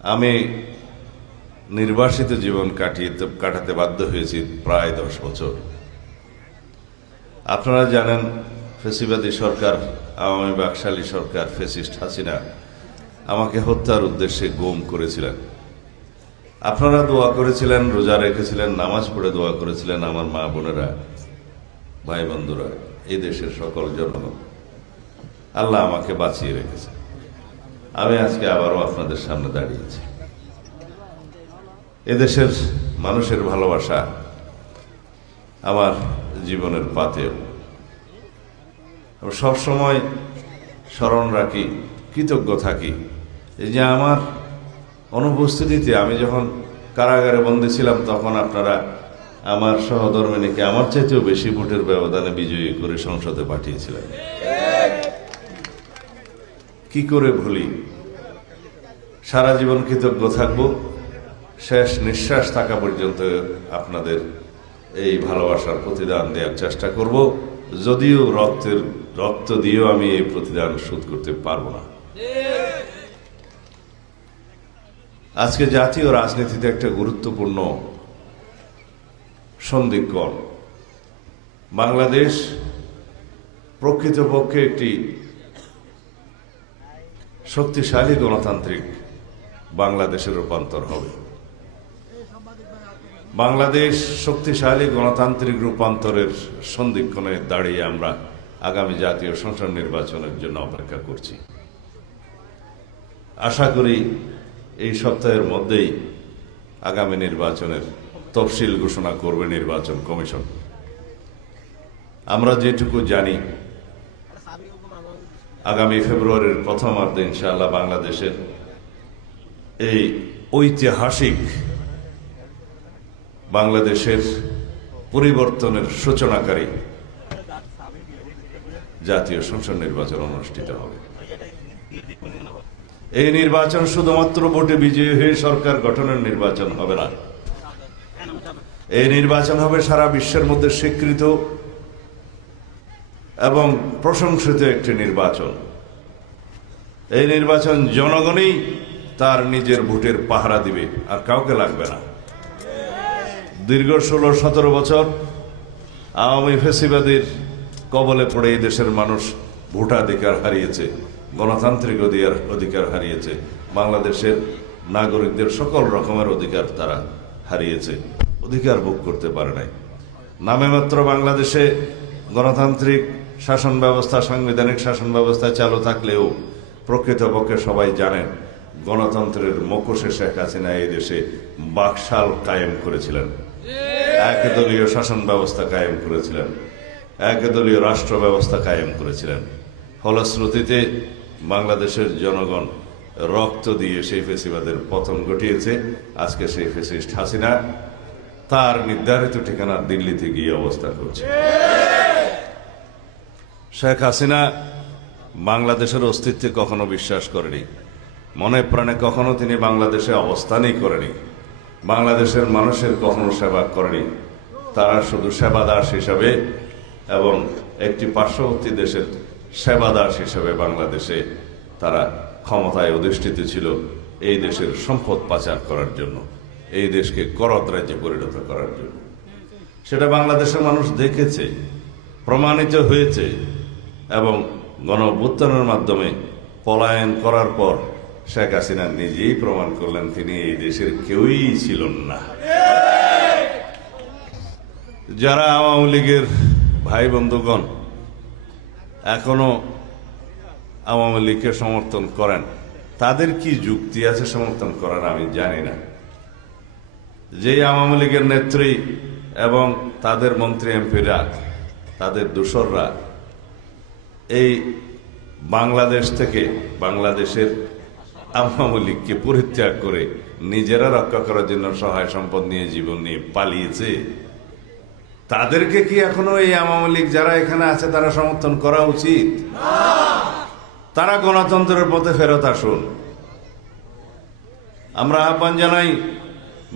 আমি নির্বাসিত জীবন কাটাতে বাধ্য হয়েছি প্রায় 10 বছর। আপনারা জানেন, ফ্যাসিবাদী সরকার, আওয়ামী বাকশালী সরকার, ফ্যাসিস্ট হাসিনা আমাকে হত্যার উদ্দেশ্যে গুম করেছিলেন। আপনারা দোয়া করেছিলেন, রোজা রেখেছিলেন, নামাজ পড়ে দোয়া করেছিলেন, আমার মা বোনেরা, ভাই বন্ধুরা, এই দেশের সকল জনগণ। আল্লাহ আমাকে বাঁচিয়ে রেখেছে। আমি আজকে আবারও আপনাদের সামনে দাঁড়িয়েছি। এদেশের মানুষের ভালোবাসা আমার জীবনের পাথেয়। সবসময় স্মরণ রাখি, কৃতজ্ঞ থাকি এই যে আমার অনুপস্থিতিতে, আমি যখন কারাগারে বন্দী ছিলাম, তখন আপনারা আমার সহধর্মিণীকে আমার চাইতেও বেশি ভোটের ব্যবধানে বিজয়ী করে সংসদে পাঠিয়েছিলেন। কি করে ভুলি? সারা জীবন কৃতজ্ঞ থাকবো, শেষ নিঃশ্বাস থাকা পর্যন্ত আপনাদের এই ভালোবাসার প্রতিদান দেওয়ার চেষ্টা করব, যদিও রক্ত দিয়েও আমি এই প্রতিদান শোধ করতে পারবো না। আজকে জাতীয় রাজনীতিতে একটা গুরুত্বপূর্ণ সন্ধিক্ষণ। বাংলাদেশ প্রকৃতপক্ষে একটি শক্তিশালী গণতান্ত্রিক বাংলাদেশের রূপান্তর হবে। বাংলাদেশ শক্তিশালী গণতান্ত্রিক রূপান্তরের সন্ধিক্ষণে দাঁড়িয়ে আমরা আগামী জাতীয় সংসদ নির্বাচনের জন্য অপেক্ষা করছি। আশা করি এই সপ্তাহের মধ্যেই আগামী নির্বাচনের তফসিল ঘোষণা করবে নির্বাচন কমিশন। আমরা যেটুকু জানি, আগামী ফেব্রুয়ারির প্রথমার্ধে ইনশাআল্লাহ বাংলাদেশের এই ঐতিহাসিক বাংলাদেশের পরিবর্তনের সূচনাকারী জাতীয় সংসদ নির্বাচন অনুষ্ঠিত হবে। এই নির্বাচন শুধুমাত্র ভোটে বিজয়ী হয়ে সরকার গঠনের নির্বাচন হবে না। এই নির্বাচন হবে সারা বিশ্বের মধ্যে স্বীকৃত এবং প্রশংসিত একটি নির্বাচন। এই নির্বাচন জনগণই তার নিজের ভোটের পাহারা দিবে, আর কাউকে লাগবে না। দীর্ঘ 16-17 বছর আওয়ামী ফ্যাসিবাদের কবলে পড়ে এই দেশের মানুষ ভোটাধিকার হারিয়েছে, গণতান্ত্রিক অধিকার হারিয়েছে, বাংলাদেশের নাগরিকদের সকল রকমের অধিকার তারা হারিয়েছে, অধিকার ভোগ করতে পারে নাই। নামে মাত্র বাংলাদেশে গণতান্ত্রিক শাসন ব্যবস্থা, সাংবিধানিক শাসন ব্যবস্থা চালু থাকলেও প্রকৃতপক্ষে সবাই জানেন গণতন্ত্রের মুখোশে শেখ হাসিনা এই দেশে বাকশাল কায়েম করেছিলেন, একদলীয় শাসন ব্যবস্থা কায়েম করেছিলেন, একদলীয় রাষ্ট্র ব্যবস্থা কায়েম করেছিলেন। ফলশ্রুতিতে বাংলাদেশের জনগণ রক্ত দিয়ে সেই ফ্যাসিবাদের পতন ঘটিয়েছে। আজকে সেই ফ্যাসিস্ট হাসিনা তার নির্ধারিত ঠিকানা দিল্লিতে গিয়ে অবস্থান করছে। শেখ হাসিনা বাংলাদেশের অস্তিত্বে কখনো বিশ্বাস করেনি, মনে প্রাণে কখনো তিনি বাংলাদেশে অবস্থানই করেনি, বাংলাদেশের মানুষের কখনো সেবা করেনি। তারা শুধু সেবাদাস হিসাবে এবং একটি পার্শ্ববর্তী দেশের সেবাদাস হিসাবে বাংলাদেশে তারা ক্ষমতায় অধিষ্ঠিত ছিল, এই দেশের সম্পদ পাচার করার জন্য, এই দেশকে করদ রাজ্যে পরিণত করার জন্য। সেটা বাংলাদেশের মানুষ দেখেছে, প্রমাণিত হয়েছে, এবং গণঅভ্যুত্থানের মাধ্যমে পলায়ন করার পর শেখ হাসিনা নিজেই প্রমাণ করলেন তিনি এই দেশের কেউই ছিলেন না। যারা আওয়ামী লীগের ভাই বন্ধুগণ এখনো আওয়ামী লীগকে সমর্থন করেন, তাদের কি যুক্তি আছে সমর্থন করার আমি জানি না। যে আওয়ামী লীগের নেত্রী এবং তাদের মন্ত্রী এমপিরা, তাদের দোসররা এই বাংলাদেশ থেকে বাংলাদেশের আওয়ামী লীগকে পরিত্যাগ করে নিজেরা রক্ষা করার জন্য সহায় সম্পদ নিয়ে জীবন নিয়ে পালিয়েছে, তাদেরকে কি এখনো এই আওয়ামী লীগ যারা এখানে আছে তারা সমর্থন করা উচিত? তারা গণতন্ত্রের পথে ফেরত আসুন। আমরা আহ্বান জানাই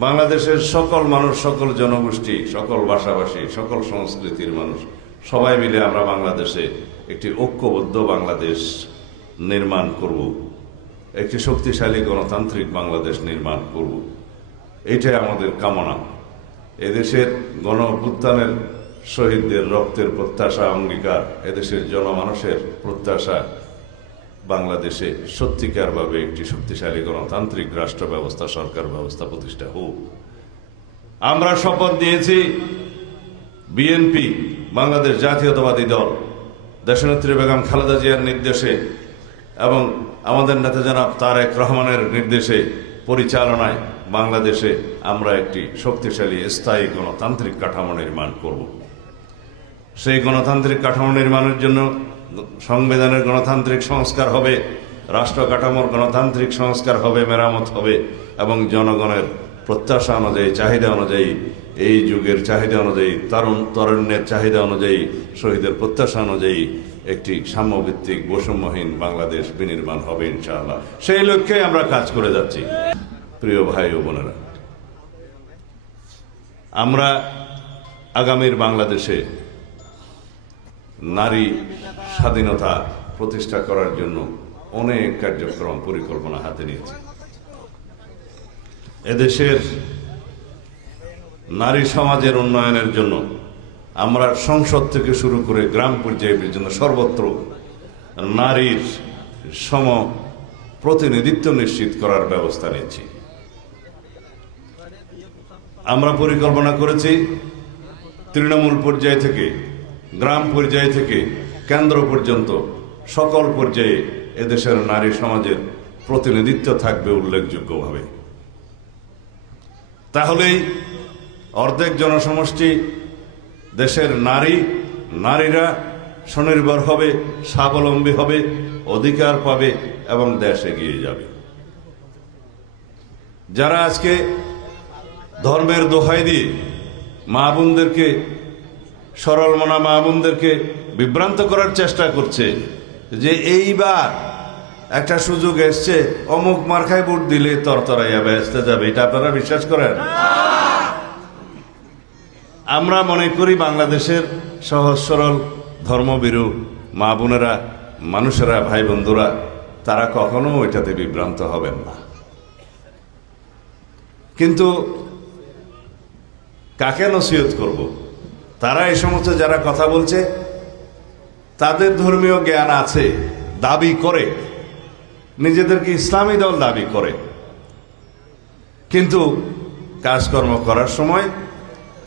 বাংলাদেশের সকল মানুষ, সকল জনগোষ্ঠী, সকল ভাষাভাষী, সকল সংস্কৃতির মানুষ সবাই মিলে আমরা বাংলাদেশে একটি ঐক্যবদ্ধ বাংলাদেশ নির্মাণ করব। একটি শক্তিশালী গণতান্ত্রিক বাংলাদেশ নির্মাণ করব। এটাই আমাদের কামনা। এদেশের গণ অভ্যুত্থানের শহীদদের রক্তের প্রত্যাশা, অঙ্গীকার, এদেশের জনমানুষের প্রত্যাশা বাংলাদেশে সত্যিকারভাবে একটি শক্তিশালী গণতান্ত্রিক রাষ্ট্র ব্যবস্থা, সরকার ব্যবস্থা প্রতিষ্ঠা হোক। আমরা শপথ নিয়েছি, বিএনপি বাংলাদেশ জাতীয়তাবাদী দল দেশনেত্রী বেগম খালেদা জিয়ার নির্দেশে এবং আমাদের নেতা জনাব তারেক রহমানের নির্দেশে, পরিচালনায় বাংলাদেশে আমরা একটি শক্তিশালী স্থায়ী গণতান্ত্রিক কাঠামো নির্মাণ করব। সেই গণতান্ত্রিক কাঠামো নির্মাণের জন্য সংবিধানের গণতান্ত্রিক সংস্কার হবে, রাষ্ট্র কাঠামোর গণতান্ত্রিক সংস্কার হবে, মেরামত হবে এবং জনগণের প্রত্যাশা অনুযায়ী, চাহিদা অনুযায়ী, এই যুগের চাহিদা অনুযায়ী, তরুণের চাহিদা অনুযায়ী, শহীদের প্রত্যাশা অনুযায়ী একটি সাম্যভিত্তিক বৈষম্যহীন বাংলাদেশ বিনির্মাণ হবে ইনশাআল্লাহ। সেই লক্ষ্যে আমরা কাজ করে যাচ্ছি। প্রিয় ভাই ও বোনেরা, আমরা আগামীর বাংলাদেশে নারী স্বাধীনতা প্রতিষ্ঠা করার জন্য অনেক কার্যক্রম, পরিকল্পনা হাতে নিয়েছি। এদেশের নারী সমাজের উন্নয়নের জন্য আমরা সংসদ থেকে শুরু করে গ্রাম পর্যায়ে পর্যন্ত সর্বত্র নারীর সম প্রতিনিধিত্ব নিশ্চিত করার ব্যবস্থা নিয়েছি। আমরা পরিকল্পনা করেছি তৃণমূল পর্যায় থেকে, গ্রাম পর্যায় থেকে কেন্দ্র পর্যন্ত সকল পর্যায়ে এদেশের নারী সমাজের প্রতিনিধিত্ব থাকবে উল্লেখযোগ্যভাবে। তাহলেই অর্ধেক জনসমষ্টি দেশের নারীরা স্বনির্ভর হবে, স্বাবলম্বী হবে, অধিকার পাবে এবং দেশ এগিয়ে যাবে। যারা আজকে ধর্মের দোহাই দিয়ে মা বোনদেরকে, সরল মনা মা বোনদেরকে বিভ্রান্ত করার চেষ্টা করছে যে এইবার একটা সুযোগ এসছে, অমুক মার্কায় ভোট দিলে তরতরাইয়া বেহেশতে যাবে, এটা আপনারা বিশ্বাস করেন? আমরা মনে করি বাংলাদেশের সহজ সরল ধর্মভীরু মা বোনেরা, মানুষেরা, ভাই বন্ধুরা, তারা কখনো এটাতে বিভ্রান্ত হবেন না। কিন্তু কাকে নসিহত করব? তারা এই সমস্ত যারা কথা বলছে তাদের ধর্মীয় জ্ঞান আছে, দাবি করে, নিজেদেরকে ইসলামী দল দাবি করে, কিন্তু কাজকর্ম করার সময়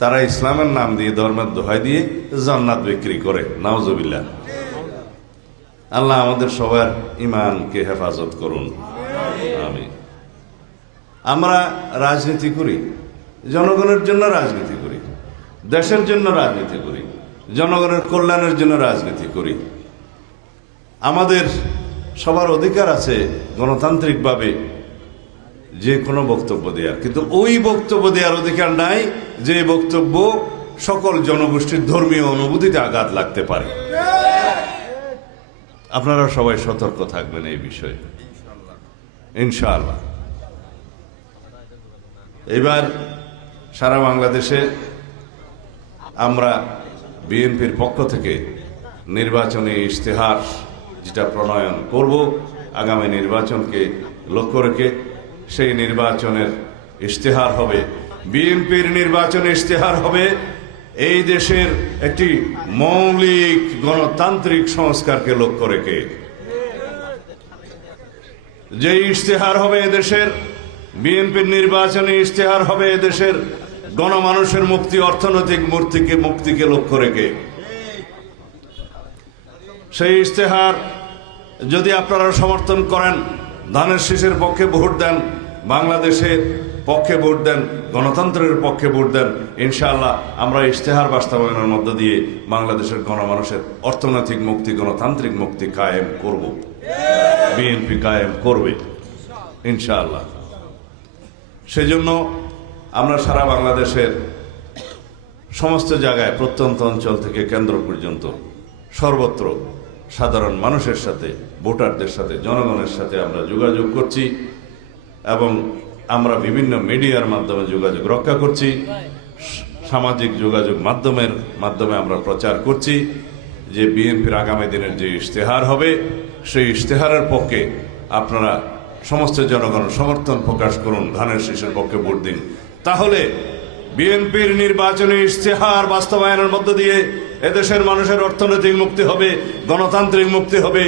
তারা ইসলামের নাম দিয়ে, ধর্মের দোহাই দিয়ে জান্নাত বিক্রি করে। নাউজুবিল্লাহ। আল্লাহ আমাদের সবার ঈমানকে হেফাজত করুন, আমিন। আমরা রাজনীতি করি, জনগণের জন্য রাজনীতি করি, দেশের জন্য রাজনীতি করি, জনগণের কল্যাণের জন্য রাজনীতি করি। আমাদের সবার অধিকার আছে গণতান্ত্রিকভাবে যে কোনো বক্তব্য দেওয়ার, কিন্তু ওই বক্তব্য দেওয়ার অধিকার নাই যে বক্তব্য সকল জনগোষ্ঠীর ধর্মীয় অনুভূতিতে আঘাত লাগতে পারে। আপনারা সবাই সতর্ক থাকবেন এই বিষয়ে ইনশাআল্লাহ। এবার সারা বাংলাদেশে আমরা বিএনপির পক্ষ থেকে নির্বাচনী ইশতেহার যেটা প্রণয়ন করব আগামী নির্বাচনকে লক্ষ্য রেখে, সেই নির্বাচনের ইশতেহার হবে, বিএনপির নির্বাচনী ইশতেহার হবে এই দেশের একটি মৌলিক গণতান্ত্রিক সংস্কারকে লক্ষ্য রেখে। যে ইশতেহার হবে এদেশের বিএনপির নির্বাচনী ইশতেহার হবে এদেশের গণমানুষের মুক্তি, অর্থনৈতিক মুক্তিকে লক্ষ্য রেখে। সেই ইশতেহার যদি আপনারা সমর্থন করেন, ধানের শীষের পক্ষে ভোট দেন, বাংলাদেশের পক্ষে ভোট দেন, গণতন্ত্রের পক্ষে ভোট দেন, ইনশাআল্লাহ আমরা ইশতেহার বাস্তবায়নের মধ্য দিয়ে বাংলাদেশের গণমানুষের অর্থনৈতিক মুক্তি, গণতান্ত্রিক মুক্তি কায়েম করব, বিএনপি কায়েম করবে ইনশাআল্লাহ। সেজন্য আমরা সারা বাংলাদেশের সমস্ত জায়গায়, প্রত্যন্ত অঞ্চল থেকে কেন্দ্র পর্যন্ত সর্বত্র সাধারণ মানুষের সাথে, ভোটারদের সাথে, জনগণের সাথে আমরা যোগাযোগ করছি এবং আমরা বিভিন্ন মিডিয়ার মাধ্যমে যোগাযোগ রক্ষা করছি, সামাজিক যোগাযোগ মাধ্যমে আমরা প্রচার করছি যে বিএনপির আগামী দিনের যে ইশতেহার হবে সেই ইশতেহারের পক্ষে আপনারা সমস্ত জনগণ সমর্থন প্রকাশ করুন, ধানের শীষের পক্ষে ভোট দিন। তাহলে বিএনপির নির্বাচনী ইশতেহার বাস্তবায়নের মধ্য দিয়ে এদেশের মানুষের অর্থনৈতিক মুক্তি হবে, গণতান্ত্রিক মুক্তি হবে,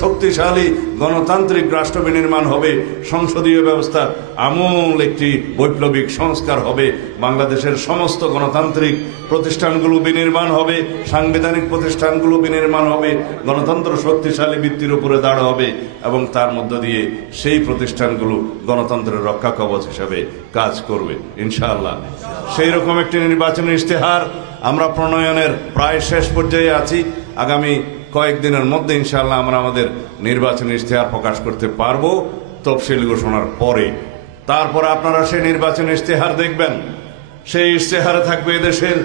শক্তিশালী গণতান্ত্রিক রাষ্ট্র বিনির্মাণ হবে, সংসদীয় ব্যবস্থা আমূল একটি বৈপ্লবিক সংস্কার হবে, বাংলাদেশের সমস্ত গণতান্ত্রিক প্রতিষ্ঠানগুলো বিনির্মাণ হবে, সাংবিধানিক প্রতিষ্ঠানগুলো বিনির্মাণ হবে, গণতন্ত্র শক্তিশালী ভিত্তির উপরে দাঁড় হবে এবং তার মধ্য দিয়ে সেই প্রতিষ্ঠানগুলো গণতন্ত্রের রক্ষা কবচ হিসাবে কাজ করবে ইনশাআল্লাহ। সেই রকম একটি নির্বাচনী ইশতেহার আমরা প্রণয়নের প্রায় শেষ পর্যায়ে আছি। আগামী কয়েকদিনের মধ্যে ইনশাআল্লাহ আমরা আমাদের নির্বাচনী ইশতেহার প্রকাশ করতে পারবো তফসিল ঘোষণার পরে। তারপর আপনারা সেই নির্বাচনী ইশতেহার দেখবেন। সেই ইশতেহারে থাকবে এদেশের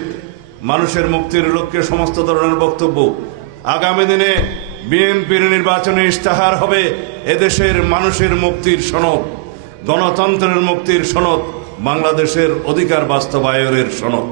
মানুষের মুক্তির লক্ষ্যে সমস্ত ধরনের বক্তব্য। আগামী দিনে বিএনপির নির্বাচনী ইশতেহার হবে এদেশের মানুষের মুক্তির সনদ, গণতন্ত্রের মুক্তির সনদ, বাংলাদেশের অধিকার বাস্তবায়নের সনদ।